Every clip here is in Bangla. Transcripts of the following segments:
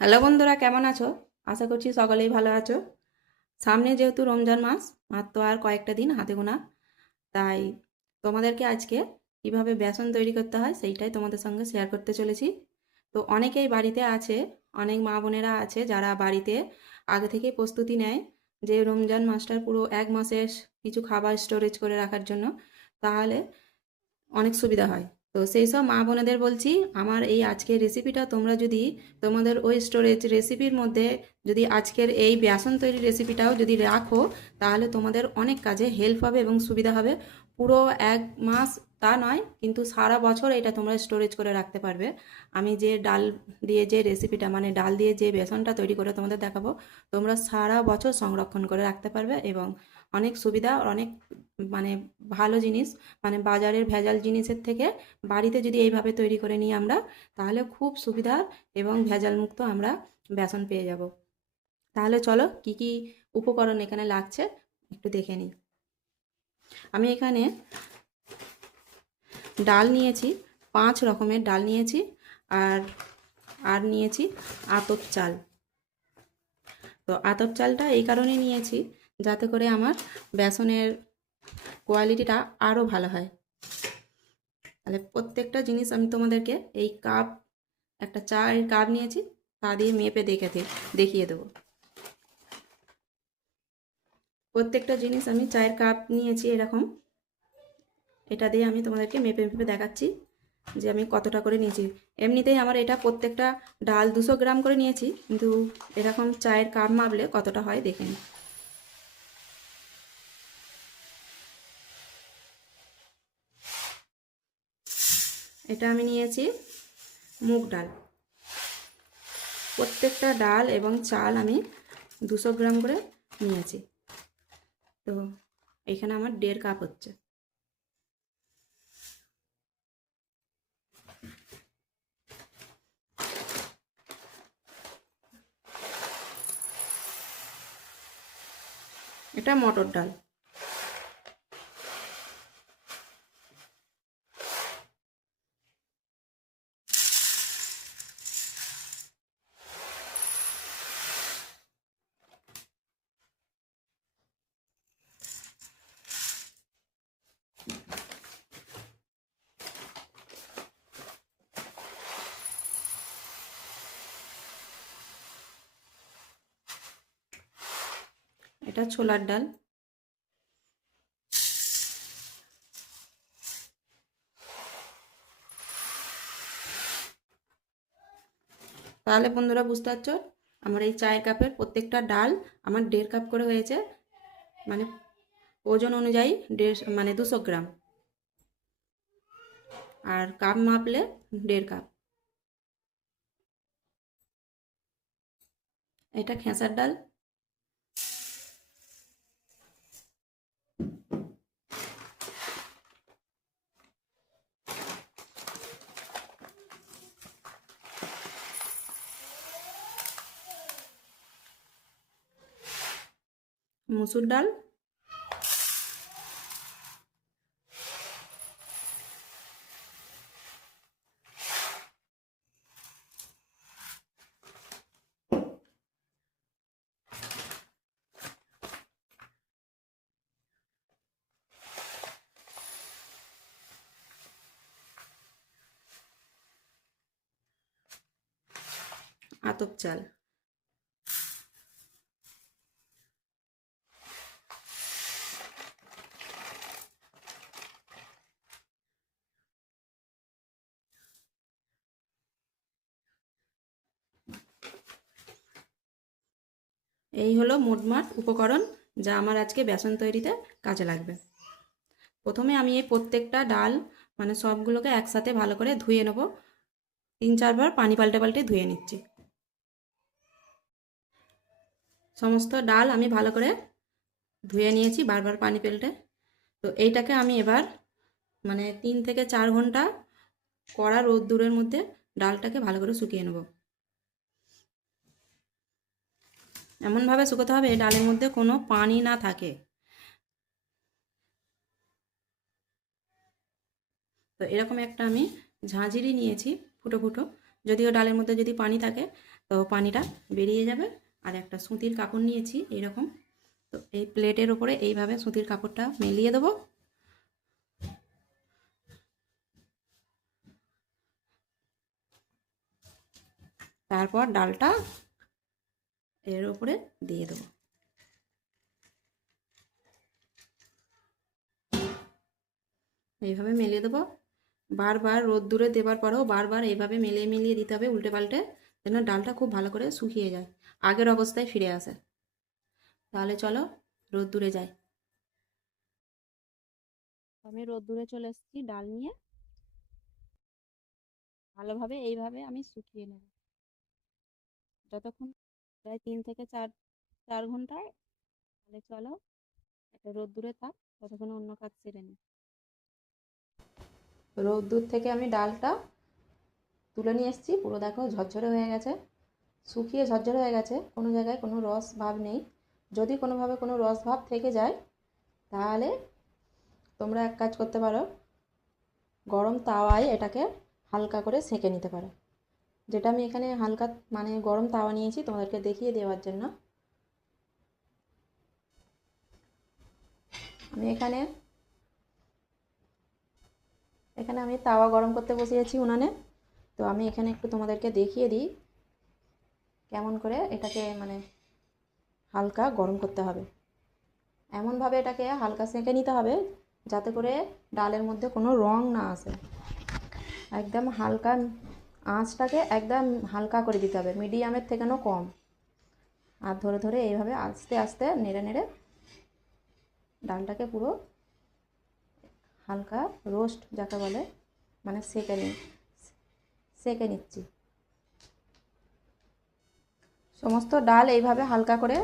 হ্যালো বন্ধুরা, কেমন আছো? আশা করছি সকলেই ভালো আছো। সামনে যেহেতু রমজান মাস, মাত্র আর কয়েকটা দিন হাতে গোনা, তাই তোমাদেরকে আজকে কীভাবে বেসন তৈরি করতে হয় সেইটাই তোমাদের সঙ্গে শেয়ার করতে চলেছি। তো অনেকেই বাড়িতে আছে, অনেক মা বোনেরা আছে যারা বাড়িতে আগে থেকেই প্রস্তুতি নেয় যে রমজান মাসটার পুরো এক মাসের কিছু খাবার স্টোরেজ করে রাখার জন্য, তাহলে অনেক সুবিধা হয়। তো সেই সব মা বোনেদের বলছি, আমার এই আজকের রেসিপিটা তোমরা যদি তোমাদের ওই স্টোরেজ রেসিপির মধ্যে যদি আজকের এই বেসন তৈরি রেসিপিটাও যদি রাখো, তাহলে তোমাদের অনেক কাজে হেল্প হবে এবং সুবিধা হবে। পুরো এক মাস তা নয়, কিন্তু সারা বছর এটা তোমরা স্টোরেজ করে রাখতে পারবে। আমি যে ডাল দিয়ে যে রেসিপিটা মানে ডাল দিয়ে যে বেসনটা তৈরি করে তোমাদের দেখাবো, তোমরা সারা বছর সংরক্ষণ করে রাখতে পারবে এবং অনেক সুবিধা অনেক মানে ভালো জিনিস। মানে বাজারের ভেজাল জিনিসের থেকে বাড়িতে যদি এইভাবে তৈরি করে নিই আমরা, তাহলে খুব সুবিধা এবং ভেজাল মুক্ত আমরা বেসন পেয়ে যাব। তাহলে চলো কি কি উপকরণ এখানে লাগছে একটু দেখে নিই। আমি এখানে ডাল নিয়েছি, পাঁচ রকমের ডাল নিয়েছি, আর আর নিয়েছি আতপ চাল। তো আতপ চালটা এই কারণে নিয়েছি যাতে করে আমার বেসনের কোয়ালিটিটা আরও ভালো হয়। তাহলে প্রত্যেকটা জিনিস আমি তোমাদেরকে এই কাপ, একটা চায়ের কাপ নিয়েছি, তা দিয়ে মেপে দেখে দেখিয়ে দেবো। প্রত্যেকটা জিনিস আমি চায়ের কাপ নিয়েছি এরকম। এটা দিয়ে আমি তোমাদেরকে মেপে মেপে দেখাচ্ছি যে আমি কতটা করে নিয়েছি। এমনিতেই আমার এটা প্রত্যেকটা ডাল দুশো গ্রাম করে নিয়েছি, কিন্তু এরকম চায়ের কাপ মাপলে কতটা হয় দেখে নিই এটা আমি নিয়েছি মুগ ডাল। প্রত্যেকটা ডাল এবং চাল আমি দুশো গ্রাম করে নিয়েছি। তো এখানে আমার দেড় কাপ হচ্ছে। এটা মটর ডাল। এটা ছোলার ডাল। তাহলে বন্ধুরা বুঝতে পারছ? আমার এই চায়ের কাপের প্রত্যেকটা ডাল আমার দেড় কাপ করে হয়েছে। মানে ওজন অনুযায়ী দেড় মানে দুশো গ্রাম। আর কাপ মাপলে দেড় কাপ। এটা খেসার ডাল। মুসুর ডাল আতপ চাল এই হলো মোটমাট উপকরণ যা আমার আজকে বেসন তৈরিতে কাজে লাগবে। প্রথমে আমি এই প্রত্যেকটা ডাল মানে সবগুলোকে একসাথে ভালো করে ধুয়ে নেব। তিন চারবার পানি পাল্টে পাল্টে ধুয়ে নিচ্ছি। সমস্ত ডাল আমি ভালো করে ধুয়ে নিয়েছি, বারবার পানি পেল্টে। তো এইটাকে আমি এবার মানে তিন থেকে চার ঘণ্টা কড়া রোদ্দুরের মধ্যে ডালটাকে ভালো করে শুকিয়ে নেব। এমনভাবে শুকোতে হবে ডালের মধ্যে কোনো পানি না থাকে। তো এরকম একটা আমি ঝাঁঝিরি নিয়েছি ফুটো ফুটো। যদিও ডালের মধ্যে যদি পানি থাকে, তো পানিটা বেরিয়ে যাবে। আর একটা সুতির কাপড় নিয়েছি এইরকম তো এই প্লেটের ওপরে এইভাবে সুতির কাপড়টা মেলিয়ে দেবো। তারপর ডালটা এর উপরে দিয়ে দেবো। এইভাবে মেলিয়ে দেবো। বারবার রোদ্দুরে দেবার পরেও বারবার এইভাবে মেলিয়ে মিলিয়ে দিতে হবে উল্টে পাল্টে, যেন ডালটা খুব ভালো করে শুকিয়ে যায়, আগের অবস্থায় ফিরে আসে। তাহলে চলো রোদ্দুরে যাই। আমি রোদ্দুরে চলে এসেছি ডাল নিয়ে। ভালোভাবে এইভাবে আমি শুকিয়ে নেব। যতক্ষণ প্রায় তিন থেকে চার চার ঘন্টায় তাহলে চলো, একটা রোদ্দুরে থাক, ততক্ষণ অন্য কাজ সেরে নিই রোদ্দুর থেকে আমি ডালটা তুলে নিয়ে এসেছি। পুরো দেখো ঝরঝরে হয়ে গেছে। শুকিয়ে ঝরঝরে হয়ে গেছে। কোনো জায়গায় কোনো রস ভাব নেই। যদি কোনোভাবে কোনো রস ভাব থেকে যায়, তাহলে তোমরা এক কাজ করতে পারো। গরম তাওয়ায় এটাকে হালকা করে সেঁকে নিতে পারো। যেটা আমি এখানে হালকা মানে গরম তাওয়া নিয়েছি, তোমাদেরকে দেখিয়ে দেওয়ার জন্য। আমি এখানে এখানে আমি তাওয়া গরম করতে বসিয়েছি উনানে। তো আমি এখানে একটু তোমাদেরকে দেখিয়ে দিই কেমন করে এটাকে মানে হালকা গরম করতে হবে। এমনভাবে এটাকে হালকা সেঁকে নিতে হবে যাতে করে ডালের মধ্যে কোনো রং না আসে। একদম হালকা আঁচটাকে একদম হালকা করে দিতে হবে, মিডিয়ামের থেকেও কম। আর ধরে ধরে এইভাবে আস্তে আস্তে নেড়ে নেড়ে ডালটাকে পুরো হালকা রোস্ট যাকে বলে মানে সেকে নি সেকে নিচ্ছি। সমস্ত ডাল এইভাবে হালকা করে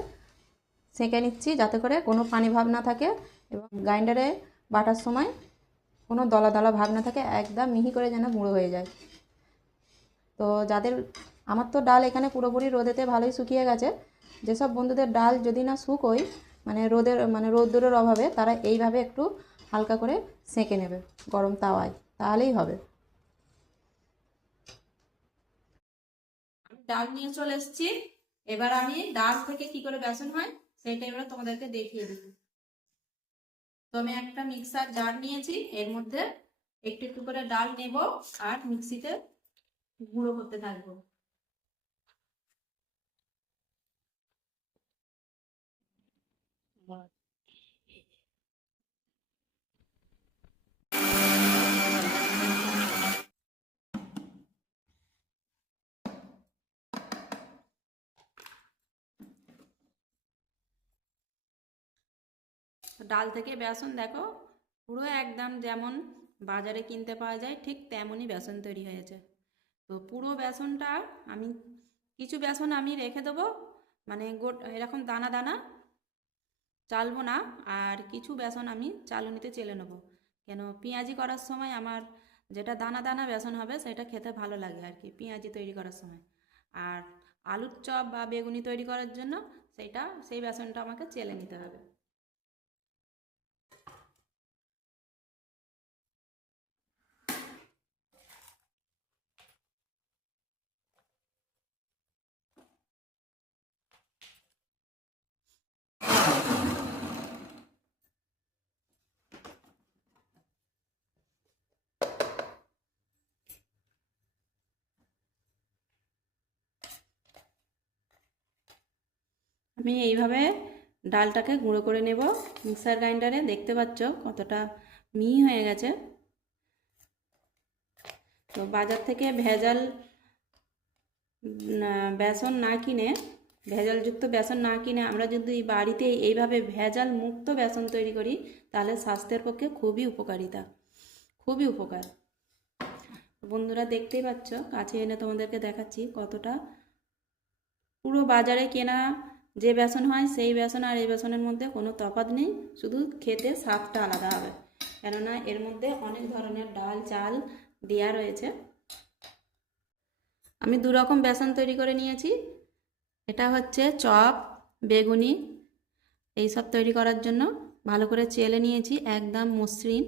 সেঁকে নিচ্ছি যাতে করে কোনো পানি ভাব না থাকে এবং গ্রাইন্ডারে বাটার সময় কোনো দলা দলা ভাব না থাকে, একদম মিহি করে যেন গুঁড়ো হয়ে যায়। তো যাদের, আমার তো ডাল এখানে পুরোপুরি রোদেতে ভালোই শুকিয়ে গেছে। যেসব বন্ধুদের ডাল যদি না শুকোয় মানে রোদের মানে রোদ্দুরের অভাবে, তারা এইভাবে একটু হালকা করে সেঁকে নেবে গরম তাওয়ায়, তাহলেই হবে। ডাল নিয়ে চলে এসেছি। এবার আমি ডাল থেকে কি করে বেসন হয়, সেটা এবার তোমাদেরকে দেখিয়ে দিই তো আমি একটা মিক্সার জার নিয়েছি, এর মধ্যে একটু একটু করে ডাল নেব, আর মিক্সিতে গুঁড়ো করতে থাকব। ডাল থেকে বেসন দেখো, পুরো একদম যেমন বাজারে কিনতে পাওয়া যায়, ঠিক তেমনই বেসন তৈরি হয়েছে। তো পুরো বেসনটা আমি, কিছু বেসন আমি রেখে দেবো মানে গোট, এরকম দানা দানা চালবো না, আর কিছু বেসন আমি চালুনিতে চেলে নেব। কেন, পেঁয়াজি করার সময় আমার যেটা দানা দানা বেসন হবে সেটা খেতে ভালো লাগে আর কি, পেঁয়াজি তৈরি করার সময়। আর আলুর চপ বা বেগুনি তৈরি করার জন্য সেইটা সেই বেসনটা আমাকে চেলে নিতে হবে। আমি এইভাবে ডালটাকে গুঁড়ো করে নেব। মিক্সার গ্রাইন্ডারে দেখতে পাচ্ছ কতটা মিহি হয়ে গেছে। তো বাজার থেকে ভেজাল বেসন না কিনে, ভেজালযুক্ত বেসন না কিনে আমরা যদি বাড়িতে এইভাবে ভেজাল মুক্ত বেসন তৈরি করি, তাহলে স্বাস্থ্যের পক্ষে খুবই উপকারিতা, খুবই উপকার। বন্ধুরা দেখতেই পাচ্ছ, কাছে এনে তোমাদেরকে দেখাচ্ছি কতটা পুরো বাজারে কেনা যে বেসন হয় সেই বেসন আর এই বেসনের মধ্যে কোনো তফাৎ নেই, শুধু খেতে স্বাদটা আলাদা হবে। কেননা এর মধ্যে অনেক ধরনের ডাল, চাল দেওয়া রয়েছে। আমি দু রকম বেসন তৈরি করে নিয়েছি। এটা হচ্ছে চপ, বেগুনি এইসব তৈরি করার জন্য ভালো করে চেলে নিয়েছি, একদম মসৃণ।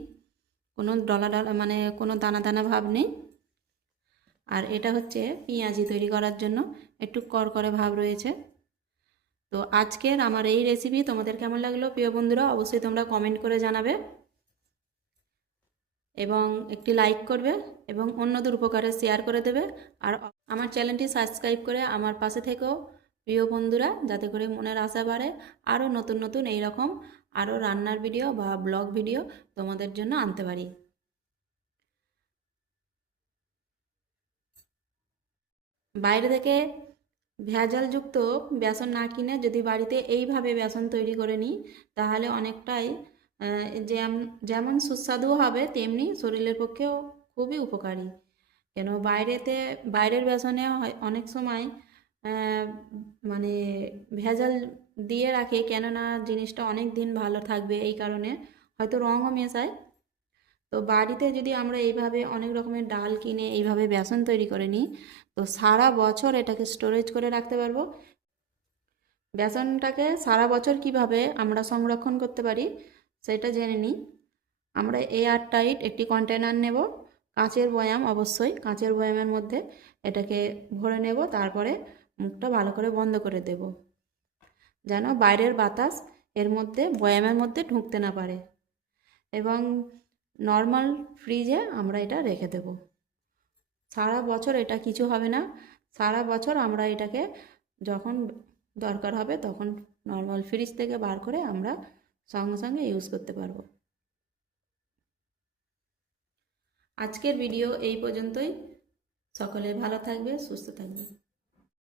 কোনো ডলা ডলা মানে কোনো দানা দানা ভাব নেই। আর এটা হচ্ছে পেঁয়াজি তৈরি করার জন্য, একটু করকরে ভাব রয়েছে। তো আজকের আমার এই রেসিপি তোমাদের কেমন লাগল প্রিয় বন্ধুরা, অবশ্যই তোমরা কমেন্ট করে জানাবে। এবং একটি লাইক করবে এবং অন্যদের উপকারে শেয়ার করে দেবে। আর আমার চ্যানেলটি সাবস্ক্রাইব করে আমার পাশে থেকেও প্রিয় বন্ধুরা, যাতে করে মনের আশা বাড়ে। আরও নতুন নতুন এই রকম আরও রান্নার ভিডিও বা ব্লগ ভিডিও তোমাদের জন্য আনতে পারি। বাইরে থেকে ভেজালযুক্ত বেসন না কিনে যদি বাড়িতে এইভাবে বেসন তৈরি করে নিই, তাহলে অনেকটাই যেমন সুস্বাদু হবে, তেমনি শরীরের পক্ষেও খুবই উপকারী। কেন বাইরেতে, বাইরের বেসনে অনেক সময় মানে ভেজাল দিয়ে রাখে, কেননা জিনিসটা অনেক দিন ভালো থাকবে, এই কারণে হয়তো রঙও মেশায়। তো বাড়িতে যদি আমরা এইভাবে অনেক রকমের ডাল কিনে এইভাবে বেসন তৈরি করে নিই তো সারা বছর এটাকে স্টোরেজ করে রাখতে পারব। বেসনটাকে সারা বছর কীভাবে আমরা সংরক্ষণ করতে পারি সেটা জেনে নিই। আমরা এয়ার টাইট একটি কন্টেনার নেব। কাঁচের বয়াম অবশ্যই, কাঁচের বয়ামের মধ্যে এটাকে ভরে নেব, তারপরে মুখটা ভালো করে বন্ধ করে দেব। যেন বাইরের বাতাস এর মধ্যে, বয়ামের মধ্যে ঢুকতে না পারে। এবং নর্মাল ফ্রিজে আমরা এটা রেখে দেব। সারা বছর এটা কিছু হবে না। সারা বছর আমরা এটাকে যখন দরকার হবে তখন নর্মাল ফ্রিজ থেকে বার করে আমরা সঙ্গে সঙ্গে ইউজ করতে পারব। আজকের ভিডিও এই পর্যন্তই। সকলে ভালো থাকবে, সুস্থ থাকবে।